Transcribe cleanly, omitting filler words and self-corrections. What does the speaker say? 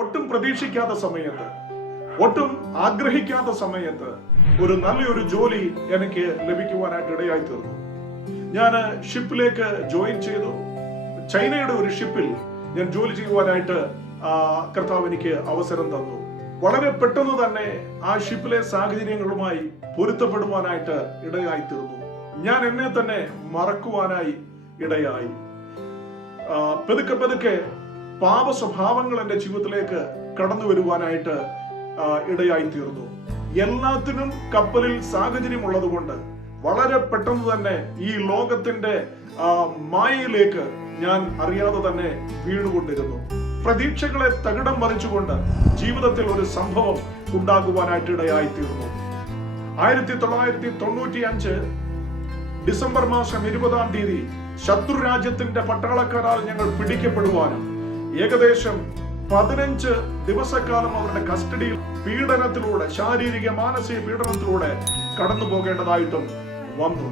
ഒട്ടും പ്രതീക്ഷിക്കാത്ത സമയത്ത്, ഒട്ടും ആഗ്രഹിക്കാത്ത സമയത്ത് ഒരു നല്ലൊരു ജോലി എനിക്ക് ലഭിക്കുവാനായിട്ട് ഇടയായി തീർന്നു. ഞാൻ ഷിപ്പിലേക്ക് ജോയിൻ ചെയ്തു. ചൈനയുടെ ഒരു ഷിപ്പിൽ ഞാൻ ജോലി ചെയ്യുവാനായിട്ട് കർത്താവ് എനിക്ക് അവസരം തന്നു. വളരെ പെട്ടെന്ന് തന്നെ ആ ഷിപ്പിലെ സാഹചര്യങ്ങളുമായി പൊരുത്തപ്പെടുവാനായിട്ട് ഇടയായി തീർന്നു. ഞാൻ എന്നെ തന്നെ മറക്കുവാനായി ഇടയായി. പതുക്കെ പതുക്കെ പാപ സ്വഭാവങ്ങൾ എന്റെ ജീവിതത്തിലേക്ക് കടന്നു വരുവാനായിട്ട് ഇടയായി തീർന്നു. എല്ലാത്തിനും കപ്പലിൽ സാഹചര്യം ഉള്ളത് കൊണ്ട് വളരെ പെട്ടെന്ന് തന്നെ ഈ ലോകത്തിന്റെ മായയിലേക്ക് ഞാൻ അറിയാതെ തന്നെ വീണുകൊണ്ടിരുന്നു. പ്രതീക്ഷകളെ തകിടം മറിച്ചുകൊണ്ട് ജീവിതത്തിൽ ഒരു സംഭവം ഉണ്ടാകുവാനായിട്ട് ഇടയായി തീർന്നു. 1995 ഡിസംബർ മാസം 20-ാം തീയതി ശത്രു രാജ്യത്തിന്റെ പട്ടാളക്കാരാൽ ഞങ്ങൾ പിടിക്കപ്പെടുവാനും ഏകദേശം 15 ദിവസക്കാലം അവരുടെ കസ്റ്റഡിയിൽ പീഡനത്തിലൂടെ, ശാരീരിക മാനസിക പീഡനത്തിലൂടെ കടന്നു പോകേണ്ടതായിട്ടും വന്നു.